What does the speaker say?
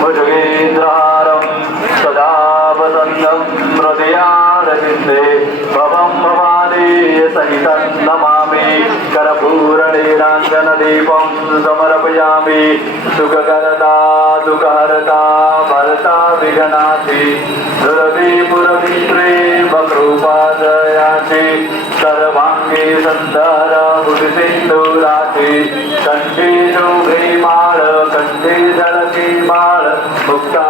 भुजगेन्द्रहारं सदा वसन्तं हृदयारविन्दे भवं भवानी सहितं नमामि कर्पूरनीराञ्जनदीपं समर्पयामि सुखकरता दुःखहरता भरता विघ्नाति दुरविपुरविश्वे वक्रूपादयाति सर्वाङ्गे सन्दर भुजसिन्धुराति कंठे शोभे माळ कंठे झळके माळ मुक्ता